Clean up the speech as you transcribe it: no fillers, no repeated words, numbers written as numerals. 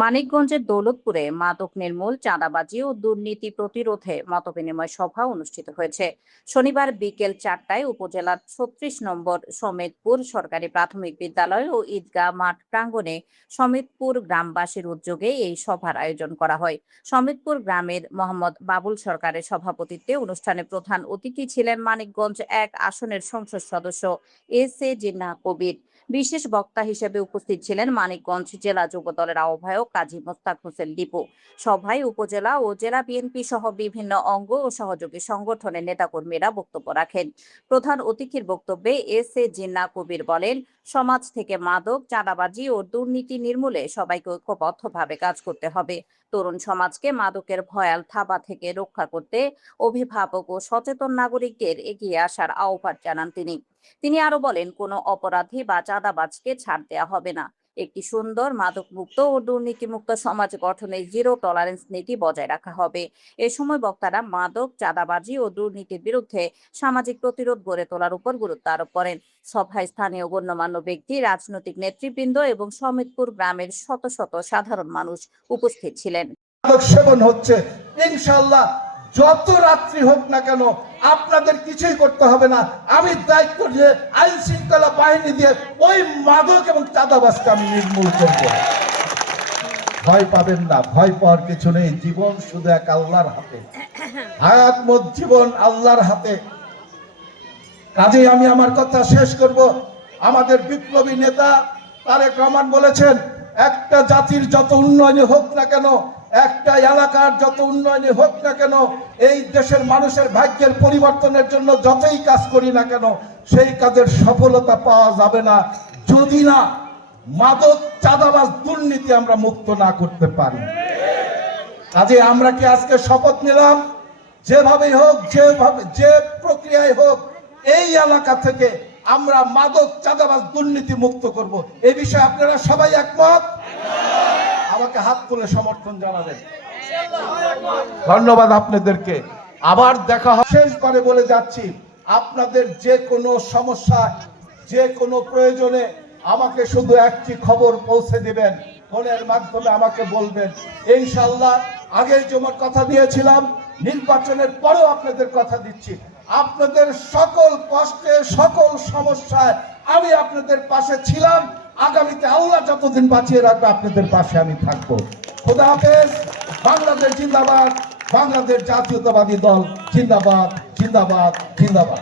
মানিকগঞ্জের দৌলতপুরে মাদক নির্মূল, চাঁদাবাজি ও দুর্নীতি প্রতিরোধে মতবিনিময় সভা অনুষ্ঠিত হয়েছে। শনিবার বিকেল 4টায় উপজেলার 36 নম্বর সমিতপুর সরকারি প্রাথমিক বিদ্যালয় ও ঈদগাহ মাঠ প্রাঙ্গণে সমিতপুর গ্রামবাসীর উদ্যোগে এই সভার আয়োজন করা হয়। সমিতপুর গ্রামের মোহাম্মদ বাবুল সরকারের সভাপতিত্বে অনুষ্ঠানে প্রধান অতিথি ছিলেন মানিকগঞ্জ 1 আসনের সংসদ সদস্য এস.এ. জিন্নাহ কবির। বিশেষ বক্তা হিসেবে উপস্থিত ছিলেন মানিকগঞ্জ জেলা যুব দলের আহ্বায়ক কাজী মোস্তাক হোসেন দীপু। সভায় উপজেলা ও জেলা বিএনপি সহ বিভিন্ন অঙ্গ ও সহযোগী সংগঠনের নেতাকর্মীরা বক্তব্য রাখেন। প্রধান অতিথির বক্তব্যে এস.এ. জিন্নাহ কবির বলেন, সমাজ থেকে মাদক, চাঁদাবাজি ও দুর্নীতি নির্মূলে সবাইকে ঐক্যবদ্ধভাবে কাজ করতে হবে। তরুণ সমাজকে মাদকের ভয়াল থাবা থেকে রক্ষা করতে অভিভাবক ও সচেতন নাগরিকদের এগিয়ে আসার আহ্বান জানান তিনি আরো বলেন, কোনো অপরাধী বা চাঁদাবাজকে ছাড় দেওয়া হবে না। একটি সুন্দর মাদক মুক্ত ও দুর্নীতিমুক্ত সমাজ গঠনে জিরো টলারেন্স নীতি বজায় রাখা হবে। এ সময় বক্তারা মাদক, চাঁদাবাজি ও দুর্নীতির বিরুদ্ধে সামাজিক প্রতিরোধ গড়ে তোলার উপর গুরুত্ব আরোপ করেন। সভায় স্থানীয় গণ্যমান্য ব্যক্তি, রাজনৈতিক নেতৃবৃন্দ এবং সমিতপুর গ্রামের শত শত সাধারণ মানুষ উপস্থিত ছিলেন। সেবন হচ্ছে, ইনশাআল্লাহ যত রাত্রি হোক না কেন আপনাদের কিছুই করতে হবে না। আমি দায়িত্ব নিয়ে আইন শৃঙ্খলা বাহিনী দিয়ে ওই মাদক এবং চাঁদাবাজকে আমি নির্মূল করব। ভয় পাবেন না, ভয় পাওয়ার কিছু নেই। জীবন শুধু এক আল্লাহর হাতে, হায়াত মত জীবন আল্লাহর হাতে। কাজেই আমি আমার কথা শেষ করব। আমাদের বিপ্লবী নেতা তারেক রহমান বলেছেন, একটা জাতির যত উন্নয়নই হোক না কেন, একটা এলাকার যত উন্নয়নই হোক না কেন, এই দেশের মানুষের ভাগ্যের পরিবর্তনের জন্য যতই কাজ করি না কেন, সেই কাজের সফলতা পাওয়া যাবে না যদি না মাদক, চাঁদাবাজ, দুর্নীতি আমরা মুক্ত না করতে পারি। কাজে আমরা কি আজকে শপথ নিলাম, যেভাবেই হোক, যে প্রক্রিয়ায় হোক, এই এলাকা থেকে আমরা মাদক, চাঁদাবাজ, দুর্নীতি মুক্ত করব। এই বিষয়ে আপনারা সবাই একমত? আমাকে হাত তুলে সমর্থন জানাবেন। ধন্যবাদ আপনাদেরকে। আবার দেখা হবে। শেষবারে বলে যাচ্ছি, আপনাদের যে কোনো সমস্যা, যে কোনো প্রয়োজনে আমাকে শুধু একটি খবর পৌঁছে দিবেন, ফোনের মাধ্যমে আমাকে বলবেন। ইনশাআল্লাহ আগেই যেমন কথা দিয়েছিলাম, নির্বাচনের পরেও আপনাদের কথা দিচ্ছি, আপনাদের সকল কষ্টে, সকল সমস্যায় আমি আপনাদের পাশে ছিলাম। আগামীতে আল্লাহ যতদিন বাঁচিয়ে রাখবে আপনাদের পাশে আমি থাকবো। খোদা হাফেজ। বাংলাদেশ জিন্দাবাদ, বাংলাদেশ জাতীয়তাবাদী দল জিন্দাবাদ, জিন্দাবাদ, জিন্দাবাদ।